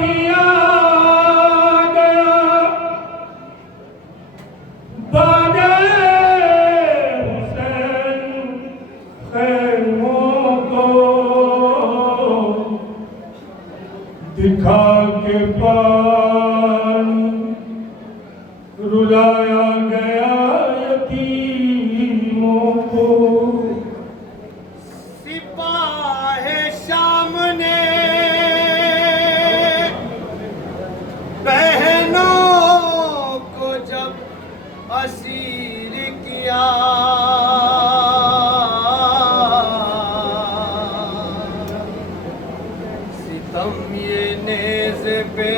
दिया गया बाजे हुसैन खैमों को दिखा के पानी रुलाया गया यतीमों को। सिपाहे शाम ने बहनों को जब असीर किया, सितम ये नेज़े पे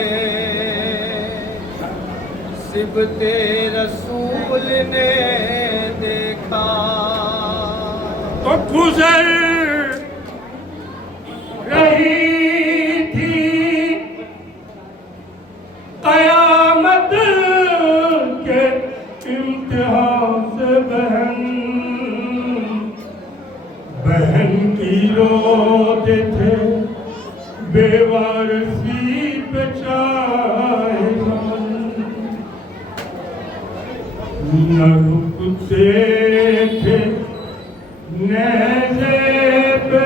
सिबते रसूल ने देखा तो गुजर रही थी कयामत के इम्तिहान से बहन, बहन की रोते थे बेवारसी पे चाहे न रुकते थे नेज़े पे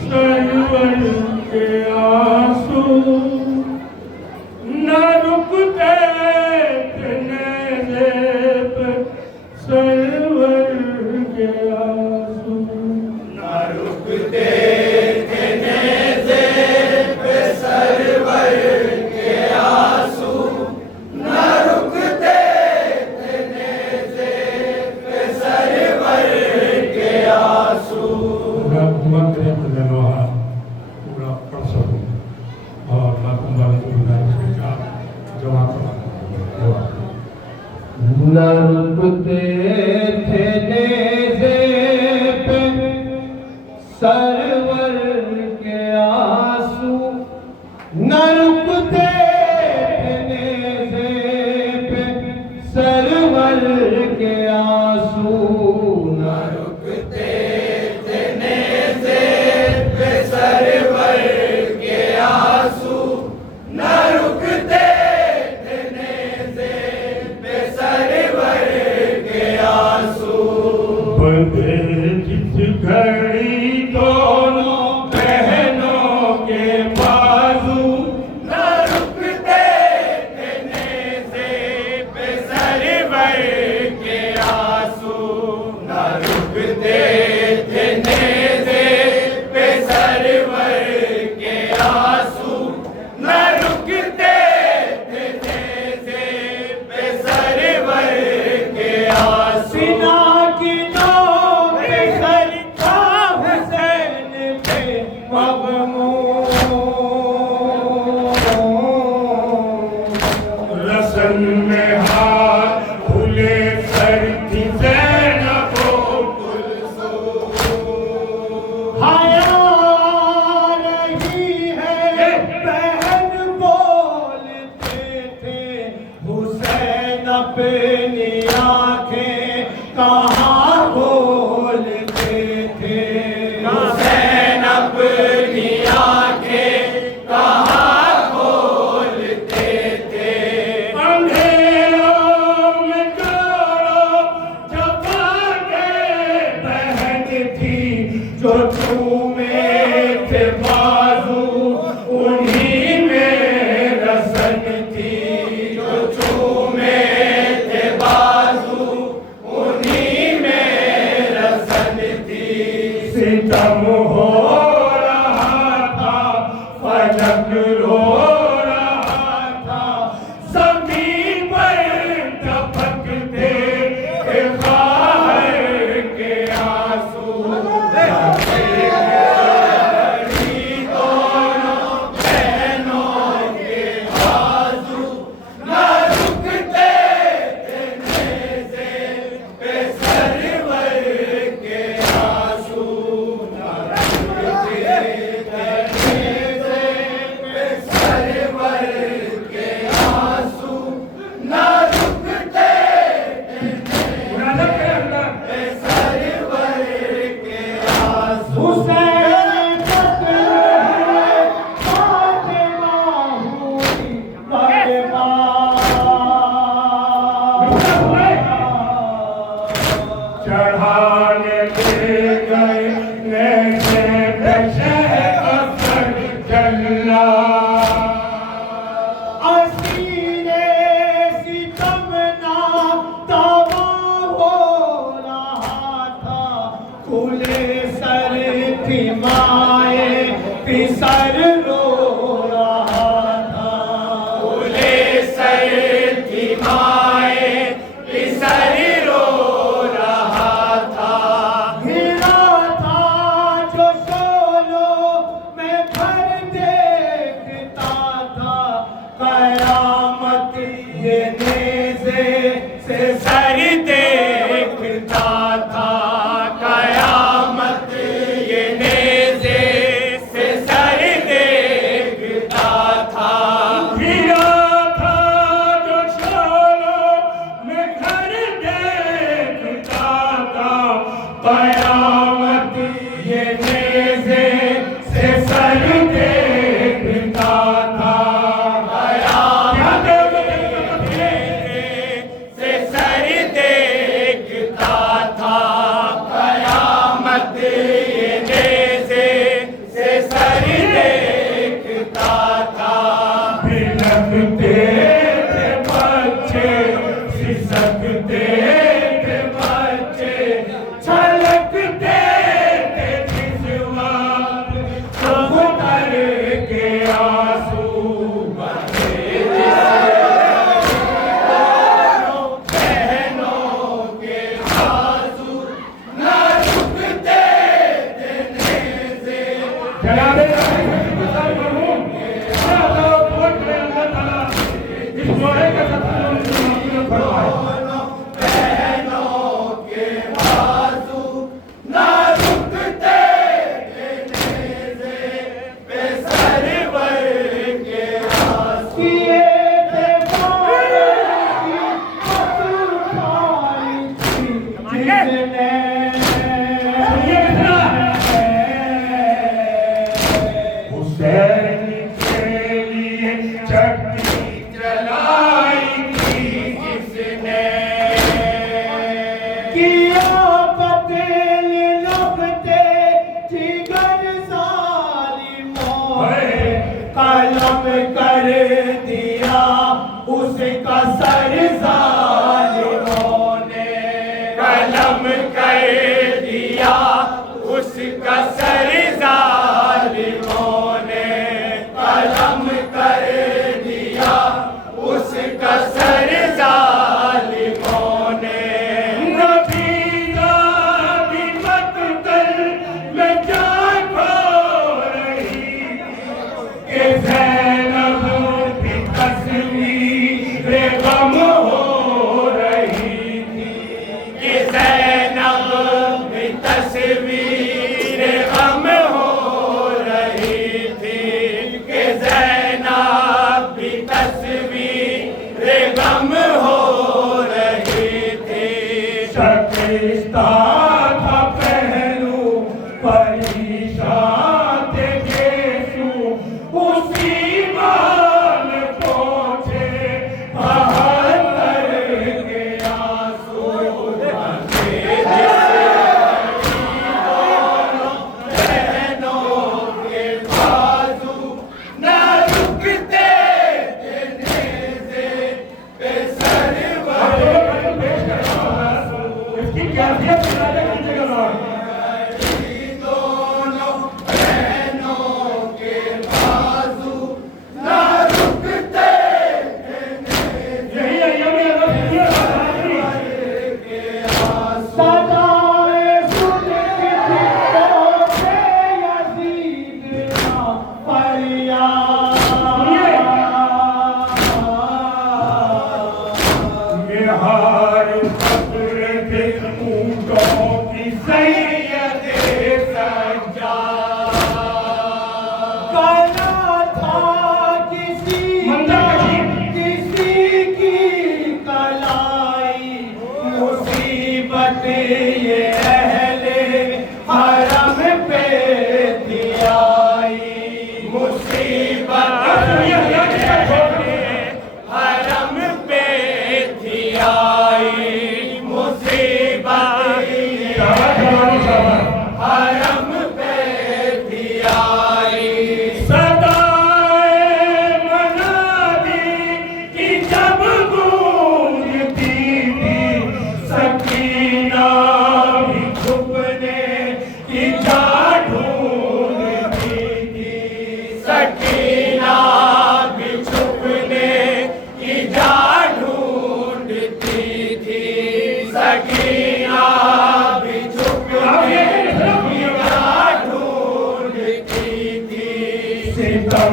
सरवर के आंसू, न रुकते थे नेज़े पे सरवर के आंसू, न रुकते थे नेज़े पे सरवर के आंसू, न रुकते थे नेज़े पे सरवर के आंसू। पूरा पढ़ सकूं और मैं तुम्हारी गुजारिश है कि आप जवाब न रुकते थे नेज़े पे सरवर के आंसू, न रुकते थे नेज़े पे सरवर के आंसू, न रुकते थे नेज़े पे सरवर के आंसू, न रुकते थे नेज़े पे सरवर के आंसू। बंधे जिस घड़ी दोनों बहनों के बाजू, न रुकते थे नेज़े पे सरवर के आंसू, न रुकते थे नेज़े पे सरवर के आंसू, न रुकते थे नेज़े पे सरवर के आंसू। सीना की नोक खरीदा हुसैन पे मग़मूम, रसन में हाथ खुले करती ज़ैनब हया रही है बहन बोलते थे हुसैन अपनी आंखें कहाँ खोलते थे, हुसैन अपनी आंखें कहाँ खोलते थे। अंधेरों में जोड़ो जवाने बहन थी जो चूमे थे बाजू, उन्हीं में रसन थी जो चूमे थे बाजू, उन्हीं में रसन थी। सितम हो रहा था फलक रो रहा था, ज़मीन पर टपकते थे ख़ार के आंसू। रो रहा था। फूले सर की माए सर रो रहा था। हीरा था जो शोलों में घर देखता था। कयामत ये नेज़े से सर देखता था। कयामत ये नेज़े से सर देखता था। हीरा था जो शोलों में घर देखता था। कयामत ये नेज़े से सर देखता था। से सर देखता था। कयामत ये नेज़े से सर देखता था। भिलकते थे बच्चे, सिसकते थे बच्चे, छलकते थे जिस्मात, तो उतर के आंसू बहे बहनों के आंसू न रुकते थे नेज़े। जनाबे मरहूम अल्लाह बहुत बड़े अल्लाह ताला इस जोड़े के साथ फरमाए। बहनों के आंसू न रुकते थे नेज़े पे सरवर के आंसू। किए थे बारे की अतुफाई थी जिसने हुसैन के लिए चक्की जलाई थी जिसने। किया कत्ल लगते जिगर ज़ालिमों ने। कलम कर दिया उसका सर ज़ालिमों ने। कलम कर दिया उसका सर ज़ालिमों ने। कलम कर दिया उसका सर ज़ालिमों ने। नबीदा भी मक़तल में जान खो रही कि ज़ैनब भी तस्वीर गम हो रही थी। कि ज़ैनब भी तस्वीर गम हो रही थी। कि ज़ैनब भी तस्वीर गम हो रही थी। शकिस्ता था पहलू, परेशान थे गेसू, उसी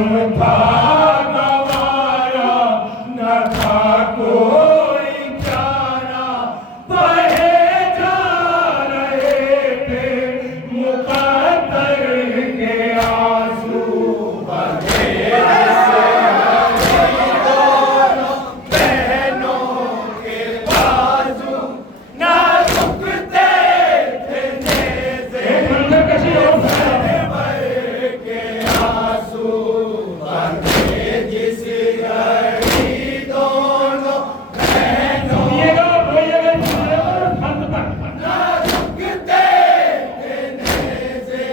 मौसम था गवारा, न था कोई चारा, बहे जा रहे थे मुकद्दर के आंसू, बहे दोनों बहनों के बाजू, ना रुकते थे नेज़े के आंसू, बहे जिस घड़ी दोनों बहनों ना रुकते थे नेज़े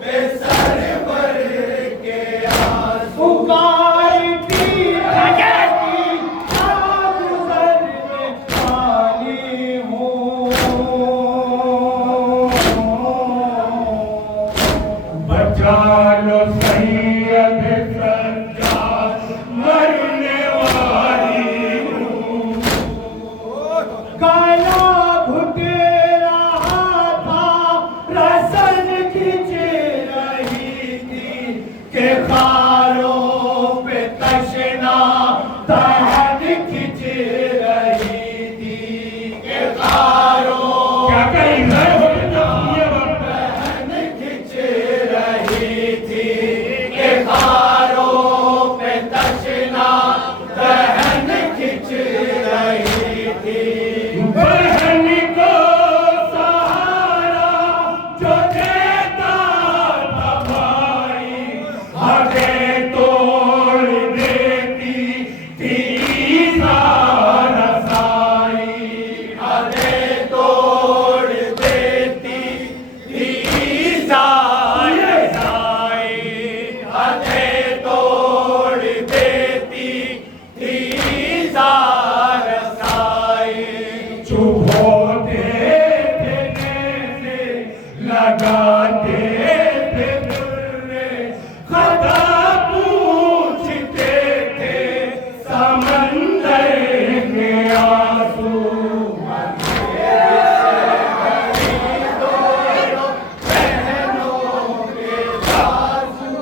बेसरवर के आंसू, पुकारती आगुज़र में खाली हूँ, बचा लो सैयद सज्जाद, मरने वाली हूँ, काला घुट रहा था, रसन खिंच रही थी, के खारों पे तशना दहन खिंच रही थी, के खारों क्या कहीं दहन खिंच रही थी, के खारों पे तशना दहन खिंच रही थी, बहन को सहारा जो देता था भाई, हदें तोड़ देती थी सारा साई, हदें तोड़ देती थी सारा साई, हदें तोड़ देती थी सारा साई, चुप होते थे नेज़े, लगाते थे दुर्रे, खता पूछते थे समंदर के आंसू, दोनों बहनों के बाजू,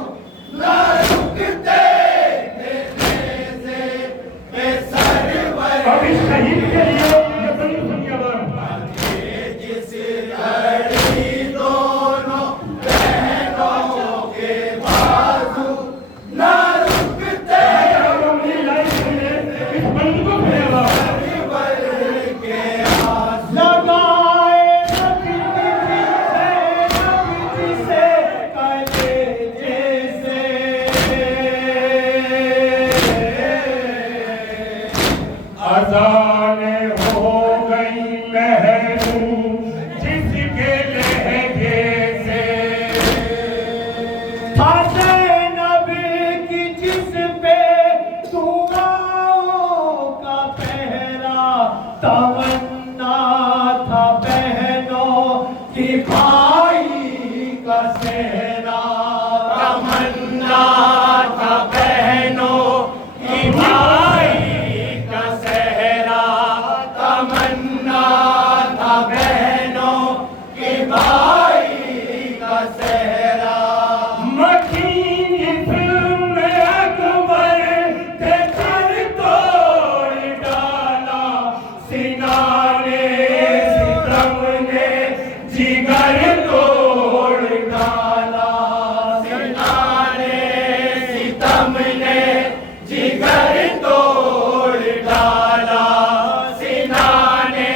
ना रुकते थे नेज़े बेसरवर अभी शहीद के लिए ये बड़ी दुनिया जिस घड़ी दोनों बहनों के बाजू, ना रुकते इस बंद को फैला के आंसू, लगाए नबी से कलेजे से, अज़ान हो गई महरूम जिसके लहजे से, था ज़ैनब की जिस पे दुआओं का पहरा, तमन्ना था बहनों की भाई का सेहरा, तमन्ना था बहनों की भाई का सेहरा, तमन्ना था बहनों की भाई का सेहरा, मखीन फिल्म में अकबर के सर तोड़ डाला, सिनाने सितम ने जिगर तोड़ डाला, सिनाने सितम ने जिगर तोड़ डाला, सिनाने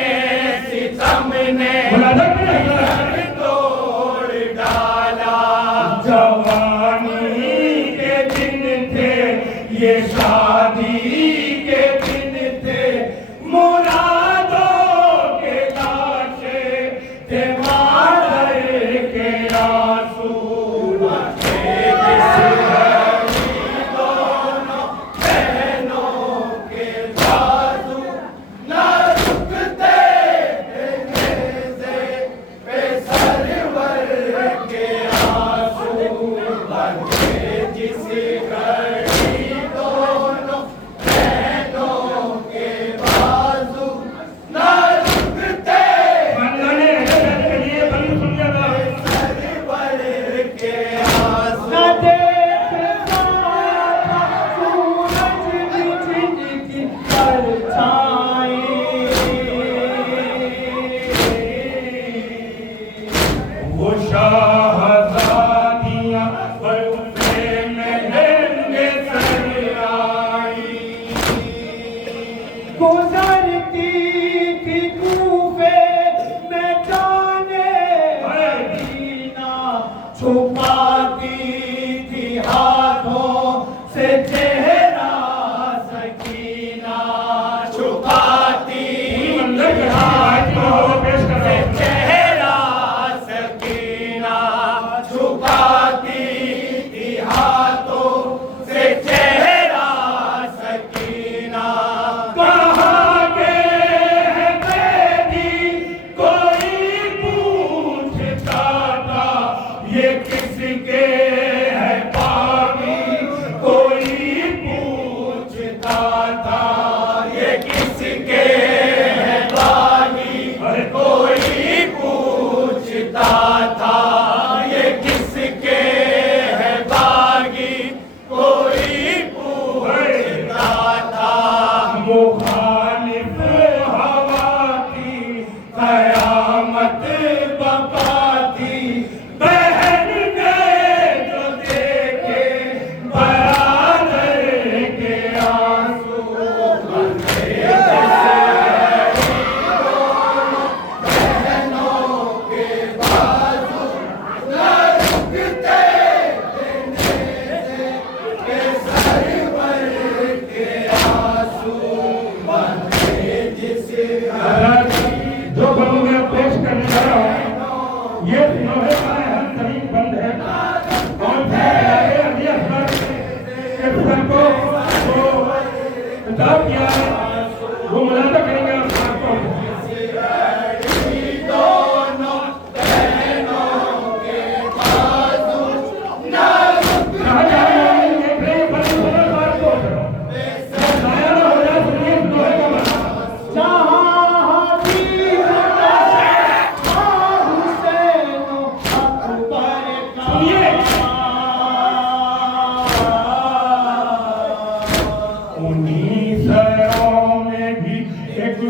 सितम ने जिगर तोड़ डाला, जवानी के दिन थे ये शादी के दिन थे, मुरादों के लाशे थे मादर के आंसू, जिस घड़ी दोनों बहनों के बाजू, ना रुकते थे नेज़े बेसरवर के आंसू, बहे जिस घड़ी दोनों खिताब किया है वो मुलाजा करेंगे आप आपको। उन्हीं सरों में भी एक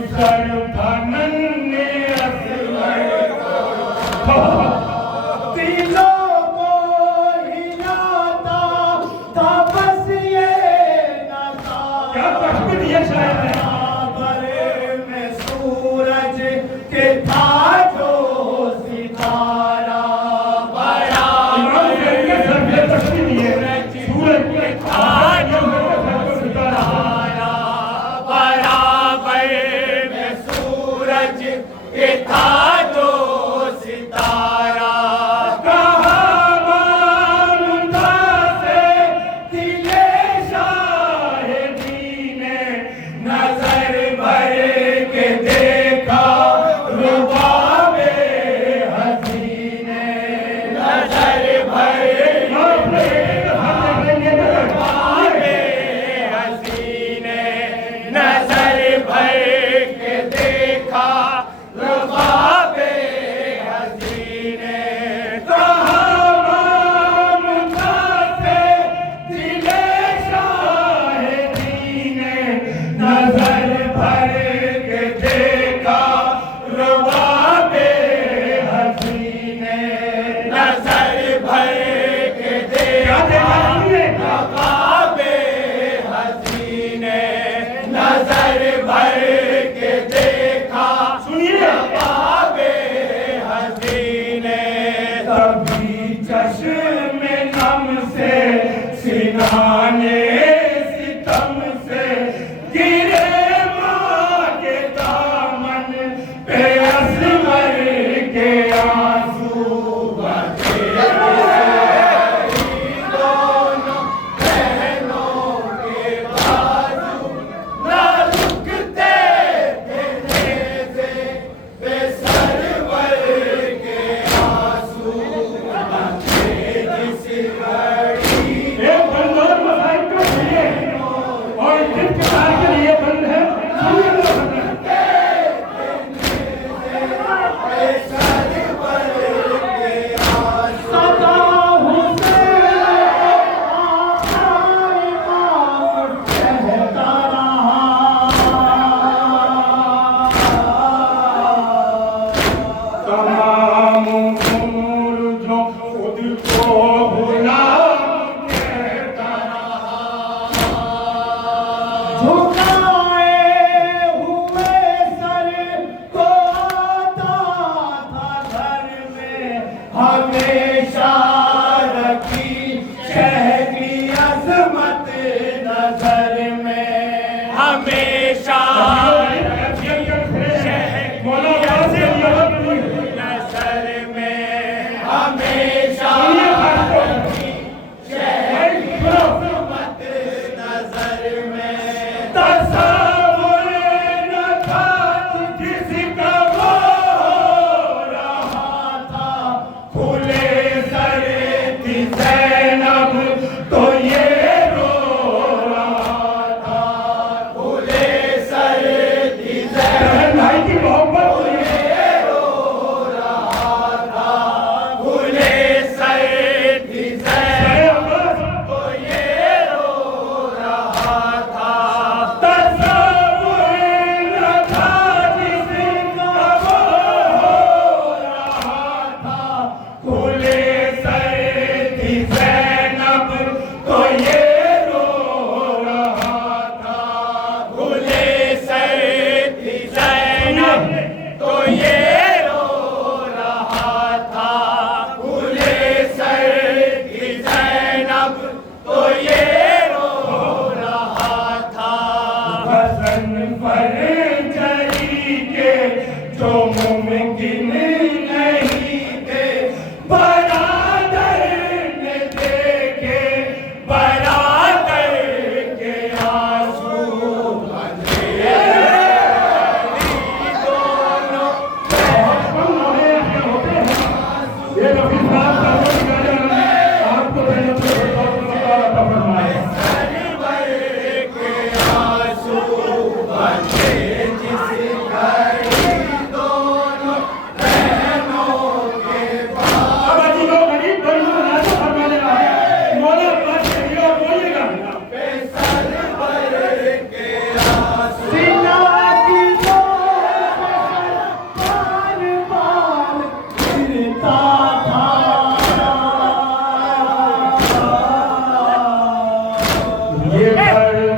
ये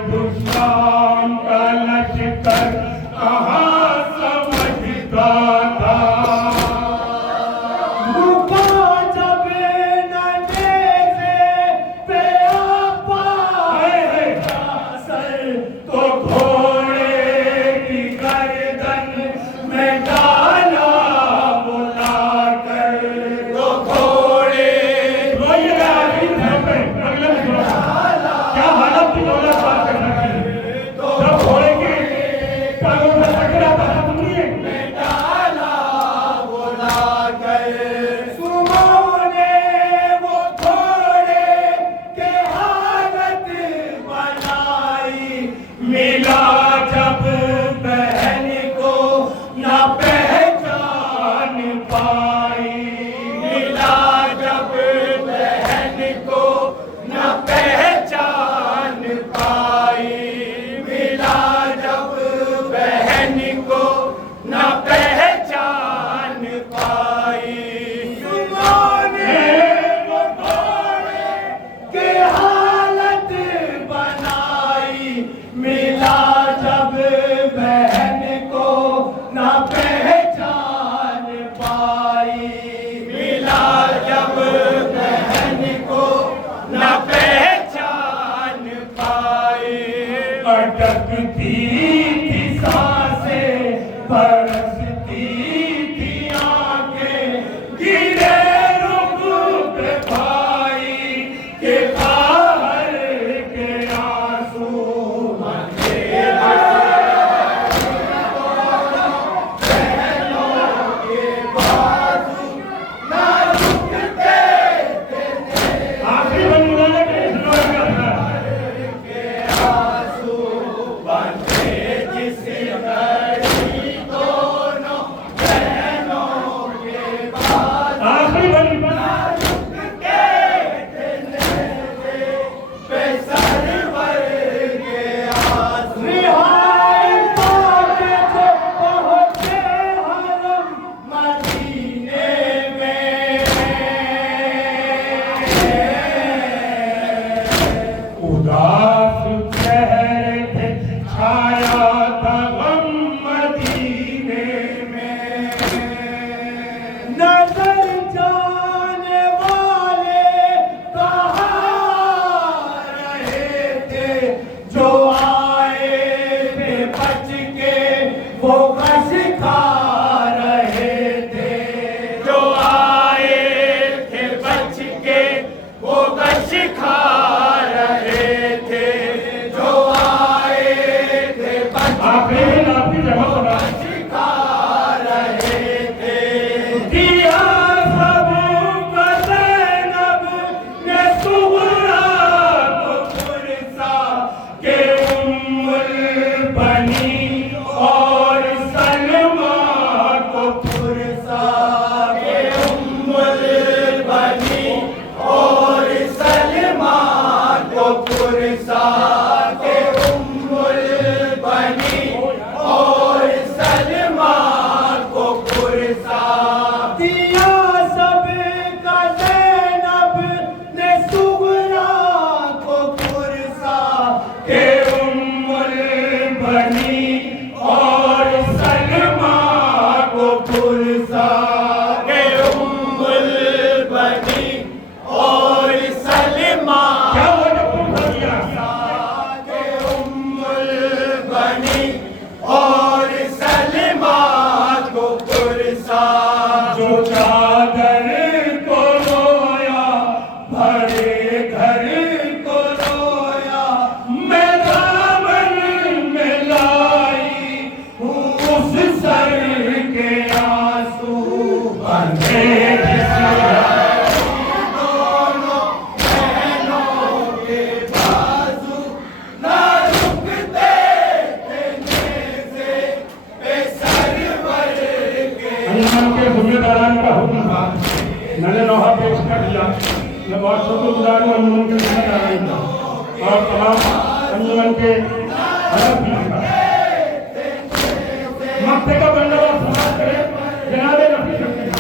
दुश्मन का लश्कर कहाँ समझता था। रुपा जब ननेज़े पे आए सर तो घोड़े की गर्दन में डाला बुलाकर, तो घोड़े क्या हालत थी दौलत बात करना की, जब घोड़े के टांगों में टकरा था तुमने सुमोने वो घोड़े के हालत बनाई। मिला जब बहन को न पहचान पाई, मिला जब बहन को न पहचान पाई, मिला जब बहन को न पहचान पाई। सुमोने वो घोड़े के हालत बनाई। मिला जब बहन को न पहचान पाई। मिला जब बहन को न पहचान पाई। अटकती थी सांसें, बरसती थी आंखें, गिरे रुख पे भाई के बाहर के आंसू बंधे। आखिरी बंदे के इसमें करना आखिरी बंदे रिहाई पाके जो पहुँचे हरम मदीने में। उदास चेहरे थे, छाया था गम मदीने में। नजर जाने वाले कहाँ रहे थे, जो आए थे बच के वो कश खा रहे थे। जो आए थे बच के वो गश खा रहे थे, जो आए थे बच आपकी जगह बना खा रहे थे। दिया सब ज़ैनब ने सुगरा को पुरसा के उम्मुल बनी और सलमा को पुरसा के उम्मुल बनी और सलमा को पुरसा के उम्मुल बनी और सलमा को पुरसा। दिया सब का ज़ैनब ने सुगरा को पुरसा के उम्मुल बनी और सलमा को पुरसा के उम्मुल बनी और सलमा। क्या वो जो पुरसा दिया के उम्मुल बनी और सलमा को पुरसा। जो चादर को रोया, भरे घर को रोया, मैं दामन में लाई हूँ उस सर के आंसू बंधे दोनों बहनों के बाजू ना रुकते थे नेज़े पे सरवर के। अंजुमन के जिम्मेदारान का हुक्म था, मैंने लोहा पेश कर दिया। मैं बहुत शुक्रगुजार हूँ अंजुमन के जिम्मेदारान का और तमाम अंजुमन के हरफ का। मक्ते का बंदोबस्त समाज करे जनाबे नफी सकते हैं।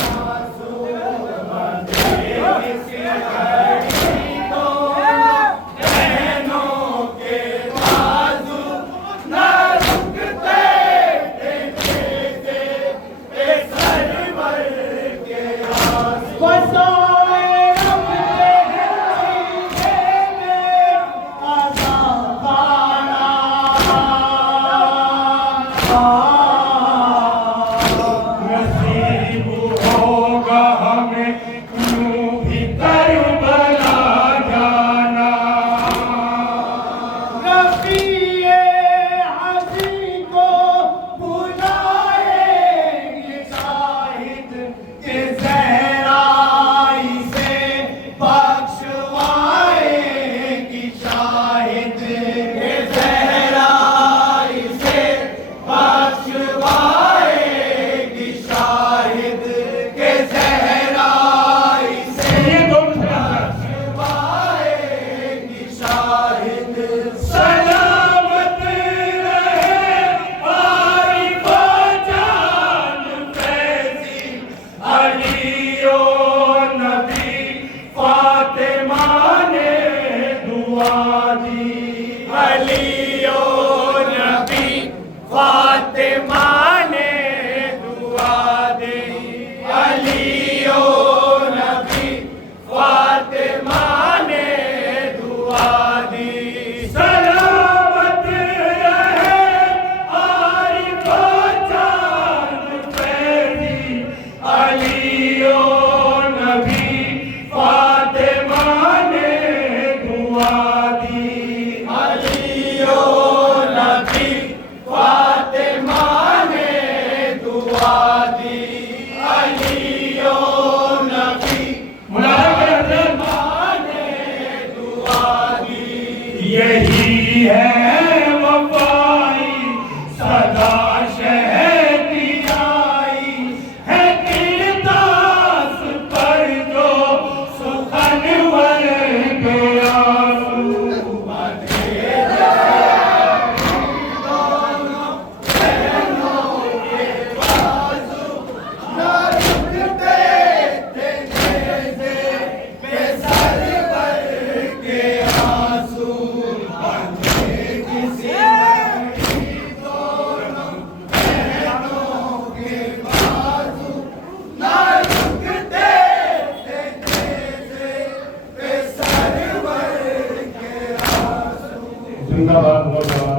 अलियो नबी फातिमा ने दुआ दी अलियो नबी फातिमा ने दुआ दी सलामत रहे आरिफो चांद पैदी अलियो नबी फातिमा ने दुआ दी अलियो नबी फातिमा ने दुआ दी अलियो नबी फातिमा ने दुआ दी यही है वफाई सदा शहर की आई है किरदास पर जो सुखन वर के आंसू जिंदाबाद।